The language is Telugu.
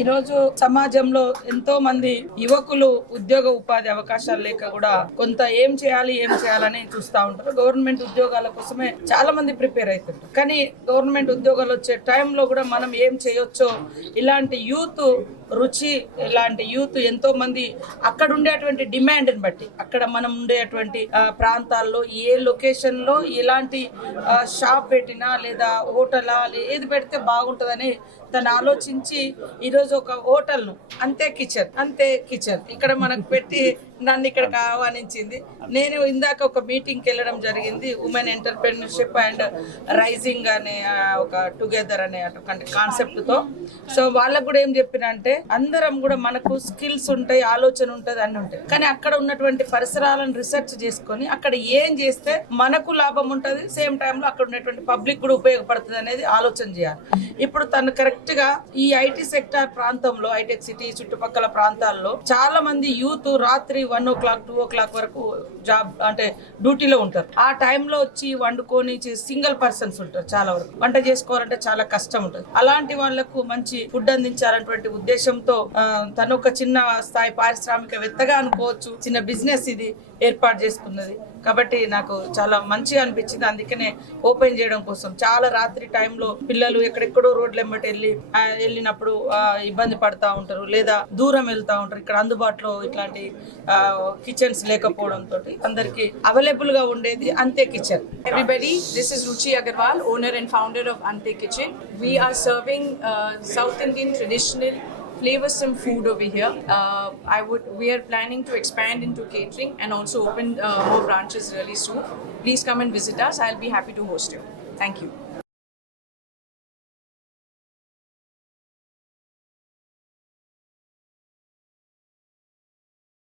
ఈరోజు సమాజంలో ఎంతో మంది యువకులు ఉద్యోగ ఉపాధి అవకాశాలు లేక కూడా కొంత ఏం చేయాలని చూస్తూ ఉంటారు. గవర్నమెంట్ ఉద్యోగాల కోసమే చాలా మంది ప్రిపేర్ అవుతుంటారు. కానీ గవర్నమెంట్ ఉద్యోగాలు వచ్చే టైంలో కూడా మనం ఏం చేయొచ్చో ఇలాంటి యూత్ రుచి, ఇలాంటి యూత్ ఎంతో మంది అక్కడ ఉండేటువంటి డిమాండ్ని బట్టి, అక్కడ మనం ఉండేటువంటి ప్రాంతాల్లో ఏ లొకేషన్లో ఎలాంటి షాప్ పెట్టినా లేదా హోటలా ఏది పెడితే బాగుంటుందని తను ఆలోచించి ఈరోజు ఒక హోటల్ను అంతే కిచెన్ ఇక్కడ మనకు పెట్టి నన్ను ఇక్కడికి ఆహ్వానించింది. నేను ఇందాక ఒక మీటింగ్కి వెళ్ళడం జరిగింది, ఉమెన్ ఎంటర్ప్రెన్యూర్షిప్ అండ్ రైజింగ్ అనే ఒక టుగెదర్ అనే అటువంటి కాన్సెప్ట్తో. సో వాళ్ళకు కూడా ఏం చెప్పినంటే అందరం కూడా మనకు స్కిల్స్ ఉంటాయి, ఆలోచన ఉంటుంది, అన్నీ ఉంటాయి. కానీ అక్కడ ఉన్నటువంటి పరిసరాలను రీసెర్చ్ చేసుకొని అక్కడ ఏం చేస్తే మనకు లాభం ఉంటుంది, సేమ్ టైంలో అక్కడ ఉన్నటువంటి పబ్లిక్ కూడా ఉపయోగపడుతుంది అనేది ఆలోచన చేయాలి. ఇప్పుడు తను కరెక్ట్గా ఈ ఐటీ సెక్టార్ ప్రాంతంలో, హైటెక్ సిటీ చుట్టుపక్కల ప్రాంతాల్లో చాలా మంది యూత్ రాత్రి 1 o'clock 2 o'clock వరకు జాబ్ అంటే డ్యూటీలో ఉంటారు. ఆ టైంలో వచ్చి వండుకొని సింగిల్ పర్సన్స్ ఉంటారు. చాలా వరకు వంట చేసుకోవాలంటే చాలా కష్టం ఉంటుంది. అలాంటి వాళ్లకు మంచి ఫుడ్ అందించాలన్నటువంటి ఉద్దేశంతో తను ఒక చిన్న స్థాయి పారిశ్రామికవేత్తగా అనుకోవచ్చు, చిన్న బిజినెస్ ఇది ఏర్పాటు చేసుకున్నది. కాబట్టి నాకు చాలా మంచిగా అనిపించింది. అందుకనే ఓపెన్ చేయడం కోసం చాలా రాత్రి టైంలో పిల్లలు ఎక్కడెక్కడో రోడ్లు వెంబటి వెళ్ళినప్పుడు ఇబ్బంది పడతా ఉంటారు, లేదా దూరం వెళ్తా ఉంటారు. ఇక్కడ అందుబాటులో ఇట్లాంటి కిచెన్స్ లేకపోవడంతో అందరికి అవైలబుల్ గా ఉండేది అంతే kitchen. Everybody, this is Ruchi Agarwal, owner and founder of Ante Kitchen. We are serving South Indian traditional flavorsome food over here. We are planning to expand into catering and also open more branches really soon. Please come and visit us. I'll be happy to host you. Thank you.